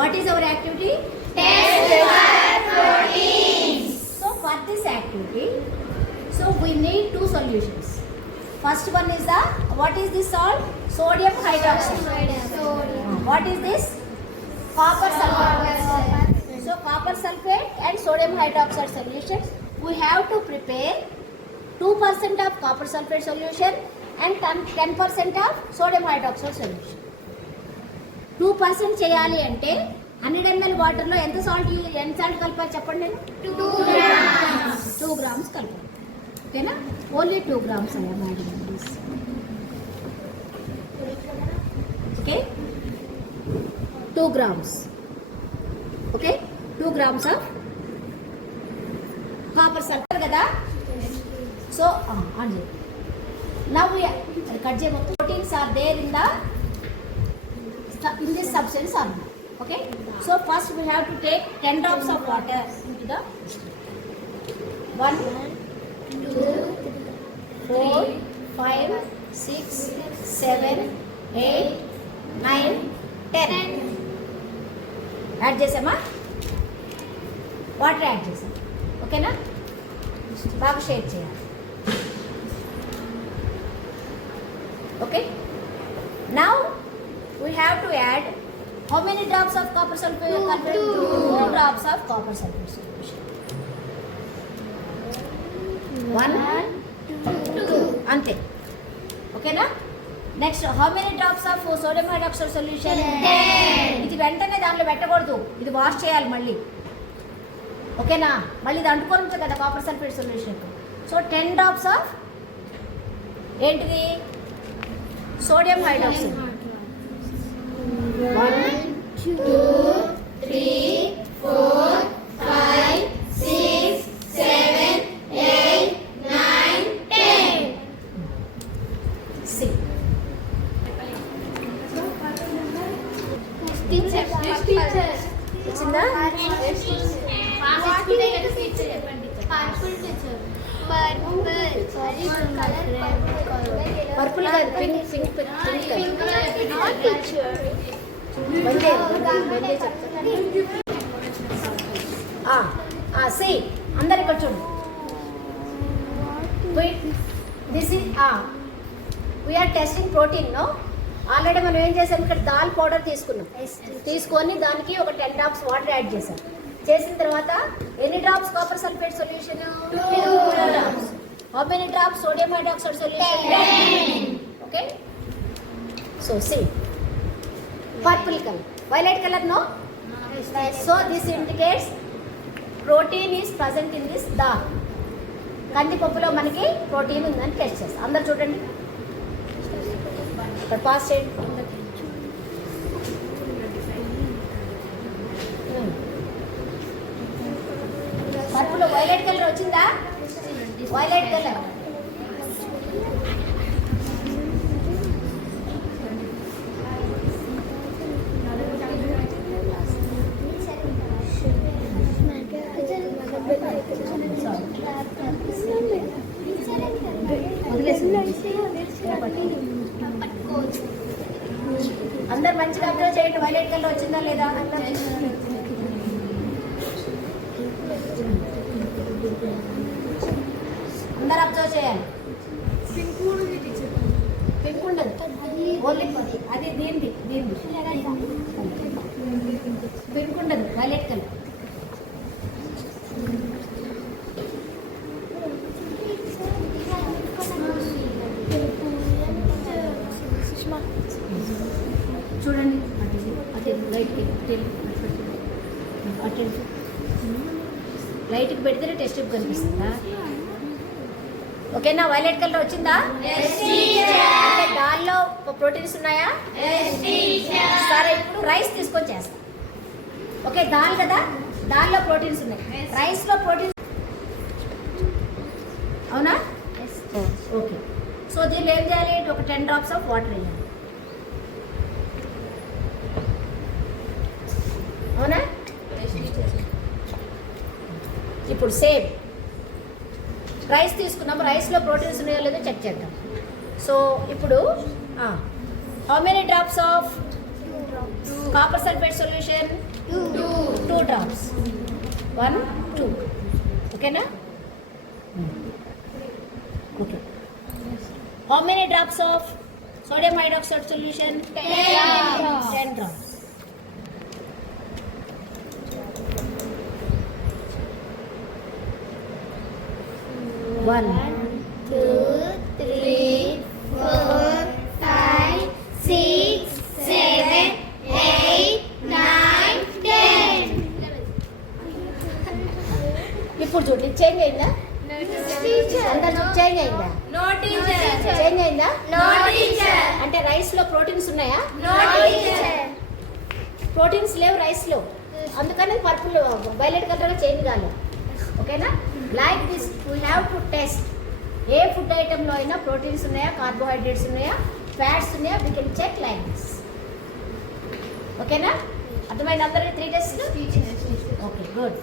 What is our activity? Test for proteins. So for this activity, so we need two solutions. First one is the, what is this salt? Sodium hydroxide. What is this? Copper sulfate. So copper sulfate and sodium hydroxide solutions. We have to prepare 2% of copper sulfate solution and 10% of sodium hydroxide solution. 2% చేయాలి అంటే 100 ml వాటర్లో ఎంత సాల్ట్ కలపాలి చెప్పండి నేను? 2 grams కలపాలి. ఓకేనా? Only 2 grams అలా madam. Okay, 2 grams. Okay, 2 grams of copper sulphur కదా. సో ఆన్ చేయండి. నవ్ కట్ చేయబోతు proteins are there in this substance or not. Okay, so first we have to take 10 drops of water into the 1 2 4 5 6 7 8 9 10 యాడ్ చేసామా? Water add చేసాం. ఓకేనా? బాగా షేర్ చేయాలి. Okay, now we have to add how many drops of copper sulfate? 2 drops of copper sulfate solution. 1 2 ante. Okay na? Next, how many drops of sodium hydroxide solution? 10. ఇది వెంటనే దాంట్లో పెట్టకూడదు, ఇది వాష్ చేయాలి మళ్ళీ. ఓకేనా? మళ్ళీ ఇది అంటుకొని ఉంటుంది కదా copper sulphate solution. So 10 drops of ఏంటిది? Sodium hydroxide. 1 2 3 4 5 6 7 8 9 10. See. Teacher. వచ్చిందా? పర్పుల్ కాదు, పింక్ పింక్ పింక్. సి అందరు ఇక్కడ చూడండి. This is we are testing protein. No, already మనం ఏం చేసాం, ఇక్కడ దాల్ పౌడర్ తీసుకొని దానికి ఒక 10 drops వాటర్ యాడ్ చేసాం. చేసిన తర్వాత ఎన్ని drops copper sulphate solution? 2 drops. How many drops sodium hydroxide solution? 10. Okay, so see purple color, violet color, no? So this indicates protein is present in this dal. కందిపప్పులో మనకి ప్రోటీన్ ఉందని టెస్ట్ చేస్తాం. అందరు చూడండి, ఇక్కడ పాస్ చేయండి. పర్పుల్ వైలెట్ కలర్ వచ్చిందా? Violet colour. అందరు మంచిగా అబ్జర్వ్ చేయండి, వైలెట్ కలర్ వచ్చిందా లేదా? అందరు అబ్జర్వ్ చేయాలి. పింక్ ఉండదు, ఓన్లీ అది దీనిది పింక్ ఉండదు, వైలెట్ కలర్. చూడండి, లైట్కి పెడితేనే టెస్ట్ ట్యూబ్ కనిపిస్తుందా? ఓకేనా? వైలెట్ కలర్ వచ్చిందా? అంటే దానిలో ప్రోటీన్స్ ఉన్నాయా? సరే, ఇప్పుడు రైస్ తీసుకొని చేస్తాం. ఓకే, దాల్ కదా, దానిలో ప్రోటీన్స్ ఉన్నాయి, రైస్లో ప్రోటీన్స్ అవునా? ఓకే, సో దీనిలో ఏం చేయాలి? ఒక 10 drops ఆఫ్ వాటర్ వేయాలి. అవునా? ఇప్పుడు సేమ్ రైస్ తీసుకున్నాం, రైస్లో ప్రోటీన్స్ ఉన్నాయో లేదో చెక్ చేద్దాం. సో ఇప్పుడు how many drops of Copper sulfate solution 2 drops. 1, 2. Okay na? Okay. How many drops of sodium hydroxide solution? 10 drops. One. 2, 3, 4, 5, 6, 7, 8, 9, 10. ఇప్పుడు చూడండి చేంజ్ అయిందా? అందరూ చేంజ్ అయిందా? No teacher. చేంజ్ అయిందా? No teacher. అంటే రైస్ లో ప్రోటీన్స్ ఉన్నాయా? No teacher. ప్రోటీన్స్ లేవు రైస్ లో, అందుకని పర్పుల్ వైలెట్ కలర్ చేంజ్ కాలేదు. ఓకేనా? Like this we have to test a food ఐటెంలో అయినా ప్రోటీన్స్ ఉన్నాయా, కార్బోహైడ్రేట్స్ ఉన్నాయా, ఫ్యాట్స్ ఉన్నాయా, we can check like this. ఓకేనా? అర్థమైంది అందరికీ 3 టెస్ట్? Okay, good.